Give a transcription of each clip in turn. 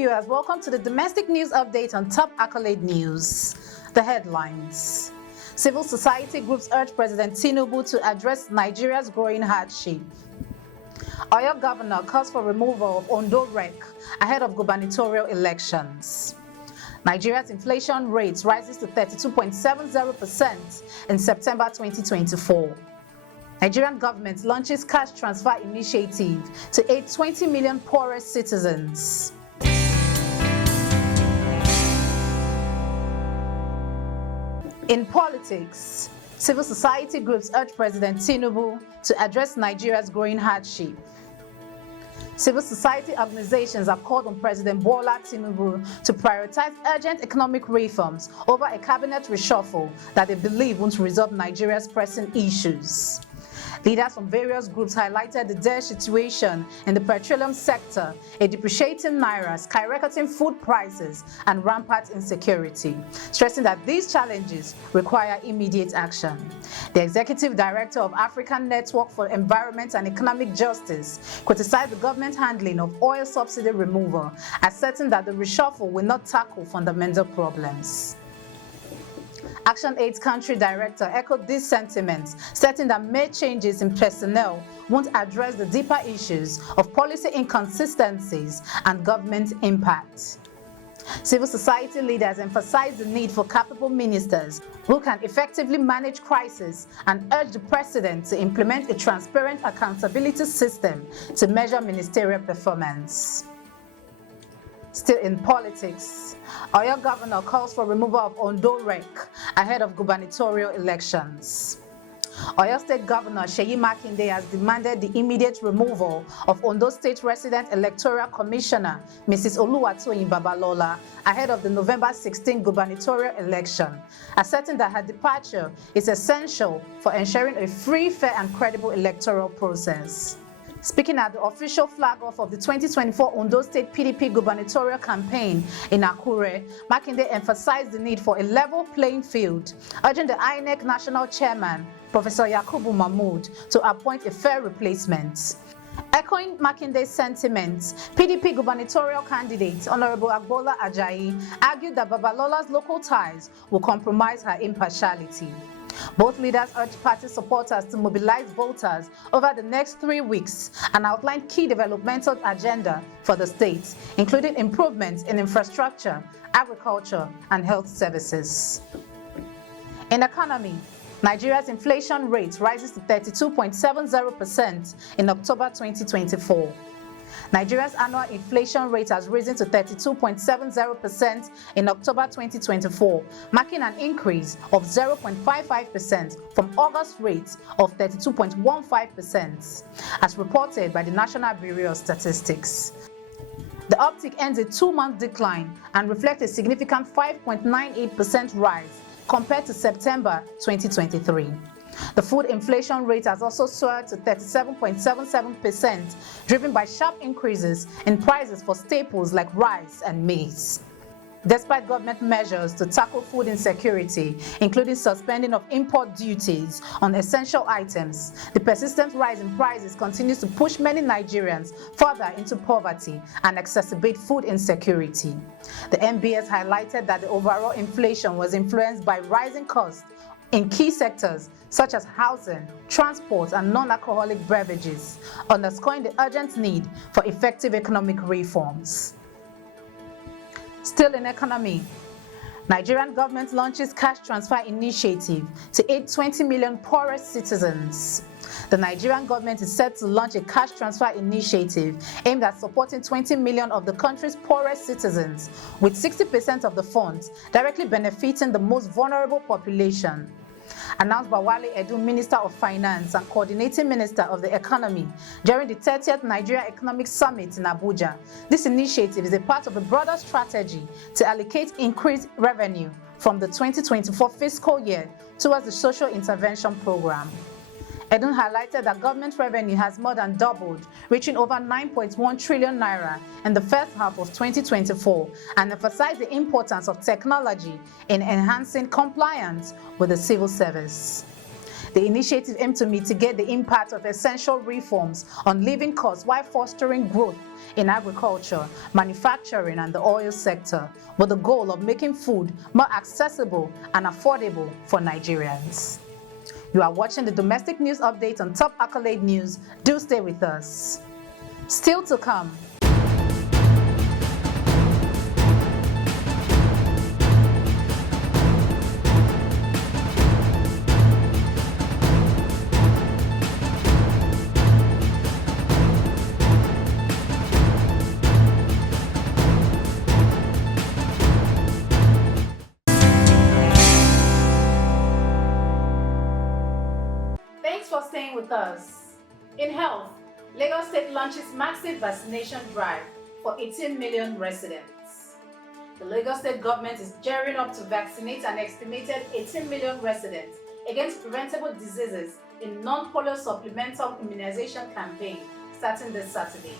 viewers, welcome to the domestic news update on Top Accolade News. The headlines. Civil society groups urge President Tinubu to address Nigeria's growing hardship. Oyo governor calls for removal of Ondo rec ahead of gubernatorial elections. Nigeria's inflation rate rises to 32.70% in September 2024. Nigerian government launches cash transfer initiative to aid 20 million poorest citizens. In politics, civil society groups urge President Tinubu to address Nigeria's growing hardship. Civil society organizations have called on President Bola Tinubu to prioritize urgent economic reforms over a cabinet reshuffle that they believe won't resolve Nigeria's pressing issues. Leaders from various groups highlighted the dire situation in the petroleum sector, a depreciating naira, skyrocketing food prices, and rampant insecurity, stressing that these challenges require immediate action. The executive director of African Network for Environment and Economic Justice criticized the government handling of oil subsidy removal, asserting that the reshuffle will not tackle fundamental problems. ActionAid's country director echoed these sentiments, stating that mere changes in personnel won't address the deeper issues of policy inconsistencies and government impact. Civil society leaders emphasized the need for capable ministers who can effectively manage crises and urged the president to implement a transparent accountability system to measure ministerial performance. Still in politics, Oyo governor calls for removal of Ondo rec ahead of gubernatorial elections. Oyo State Governor Seyi Makinde has demanded the immediate removal of Ondo State Resident Electoral Commissioner Mrs. Oluwatoyin Babalola ahead of the November 16 gubernatorial election, asserting that her departure is essential for ensuring a free, fair and credible electoral process. Speaking at the official flag-off of the 2024 Ondo State PDP gubernatorial campaign in Akure, Makinde emphasized the need for a level playing field, urging the INEC National Chairman, Professor Yakubu Mahmood, to appoint a fair replacement. Echoing Makinde's sentiments, PDP gubernatorial candidate Honorable Agbola Ajayi argued that Babalola's local ties will compromise her impartiality. Both leaders urged party supporters to mobilize voters over the next 3 weeks and outlined key developmental agenda for the state, including improvements in infrastructure, agriculture, and health services. In economy, Nigeria's inflation rate rises to 32.70% in October 2024. Nigeria's annual inflation rate has risen to 32.70% in October 2024, marking an increase of 0.55% from August rate of 32.15%, as reported by the National Bureau of Statistics. The uptick ends a 2-month decline and reflects a significant 5.98% rise compared to September 2023. The food inflation rate has also soared to 37.77%, driven by sharp increases in prices for staples like rice and maize. Despite government measures to tackle food insecurity, including suspending of import duties on essential items, the persistent rise in prices continues to push many Nigerians further into poverty and exacerbate food insecurity. The NBS highlighted that the overall inflation was influenced by rising costs in key sectors such as housing, transport, and non-alcoholic beverages, underscoring the urgent need for effective economic reforms. Still in economy, Nigerian government launches cash transfer initiative to aid 20 million poorest citizens. The Nigerian government is set to launch a cash transfer initiative aimed at supporting 20 million of the country's poorest citizens, with 60% of the funds directly benefiting the most vulnerable population. Announced by Wale Edu, Minister of Finance and Coordinating Minister of the Economy during the 30th Nigeria Economic Summit in Abuja, this initiative is a part of a broader strategy to allocate increased revenue from the 2024 fiscal year towards the social intervention program. Edun highlighted that government revenue has more than doubled, reaching over 9.1 trillion naira in the first half of 2024, and emphasized the importance of technology in enhancing compliance with the civil service. The initiative aimed to mitigate the impact of essential reforms on living costs while fostering growth in agriculture, manufacturing, and the oil sector, with the goal of making food more accessible and affordable for Nigerians. You are watching the domestic news update on Top Accolade News. Do stay with us. Still to come. Thanks for staying with us. In health, Lagos State launches massive vaccination drive for 18 million residents. The Lagos State government is gearing up to vaccinate an estimated 18 million residents against preventable diseases in non-polio supplemental immunization campaign starting this Saturday.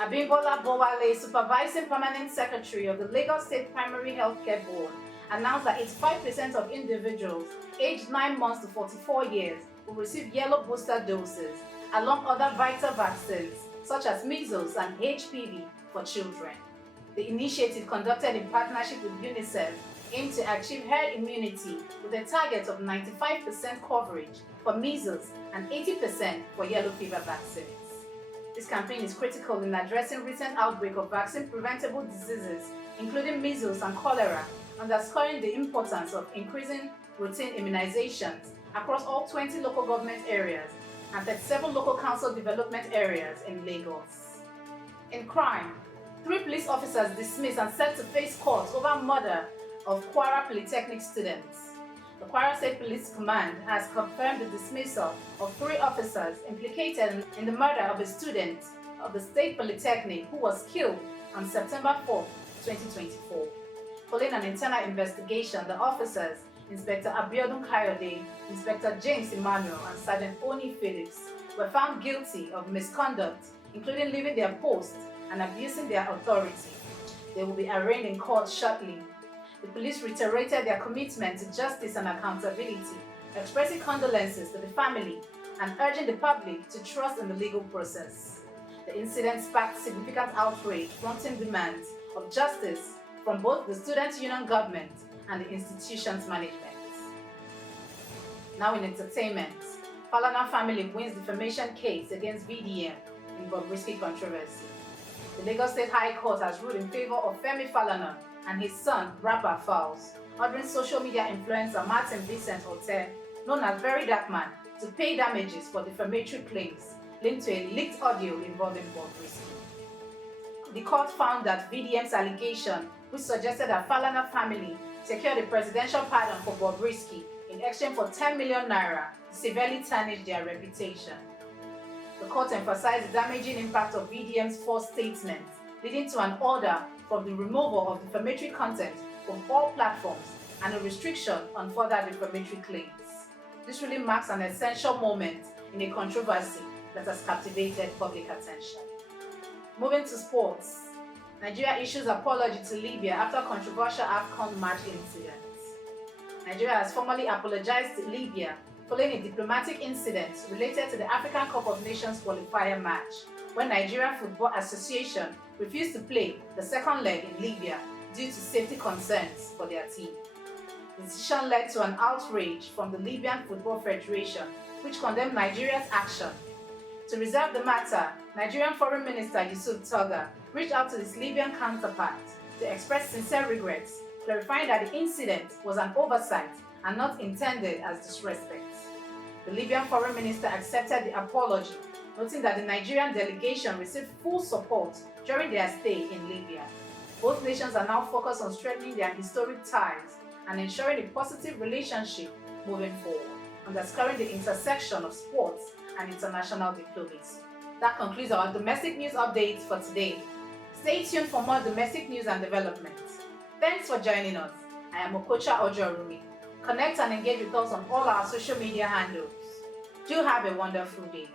Abimbola Bowale, Supervising Permanent Secretary of the Lagos State Primary Healthcare Board, announced that 85% of individuals aged 9 months to 44 years will receive yellow booster doses, along other vital vaccines such as measles and HPV for children. The initiative, conducted in partnership with UNICEF, aims to achieve herd immunity with a target of 95% coverage for measles and 80% for yellow fever vaccines. This campaign is critical in addressing recent outbreak of vaccine-preventable diseases, including measles and cholera, underscoring the importance of increasing routine immunizations across all 20 local government areas and 37 local council development areas in Lagos. In crime, 3 police officers dismissed and set to face court over murder of Kwara Polytechnic students. The Kwara State Police Command has confirmed the dismissal of 3 officers implicated in the murder of a student of the State Polytechnic who was killed on September 4, 2024. Following an internal investigation, the officers, Inspector Abiodun Kayode, Inspector James Emmanuel, and Sergeant Oni Phillips, were found guilty of misconduct, including leaving their post and abusing their authority. They will be arraigned in court shortly. The police reiterated their commitment to justice and accountability, expressing condolences to the family and urging the public to trust in the legal process. The incident sparked significant outrage, prompting demands of justice from both the student union government and the institution's management. Now in entertainment, Falana family wins defamation case against VDM in Bobrisky controversy. The Lagos State High Court has ruled in favor of Femi Falana and his son, rapper Falz, ordering social media influencer Martin Vincent Ote, known as Very Dark Man, to pay damages for defamatory claims linked to a leaked audio involving Bobrisky. The court found that VDM's allegation, which suggested that Falana family secured a presidential pardon for Bobrisky in exchange for 10 million naira, severely tarnished their reputation. The court emphasized the damaging impact of VDM's false statements, leading to an order for the removal of defamatory content from all platforms and a restriction on further defamatory claims. This really marks an essential moment in a controversy that has captivated public attention. Moving to sports, Nigeria issues apology to Libya after controversial AFCON match incident. Nigeria has formally apologized to Libya following a diplomatic incident related to the African Cup of Nations qualifier match, when Nigeria Football Association refused to play the second leg in Libya due to safety concerns for their team. The decision led to an outrage from the Libyan Football Federation, which condemned Nigeria's action. To resolve the matter, Nigerian Foreign Minister Yusuf Toga reached out to his Libyan counterpart to express sincere regrets, clarifying that the incident was an oversight and not intended as disrespect. The Libyan Foreign Minister accepted the apology, noting that the Nigerian delegation received full support during their stay in Libya. Both nations are now focused on strengthening their historic ties and ensuring a positive relationship moving forward, underscoring the intersection of sports and international diplomacy. That concludes our domestic news update for today. Stay tuned for more domestic news and developments. Thanks for joining us. I am Okocha Ojorumi. Connect and engage with us on all our social media handles. Do have a wonderful day.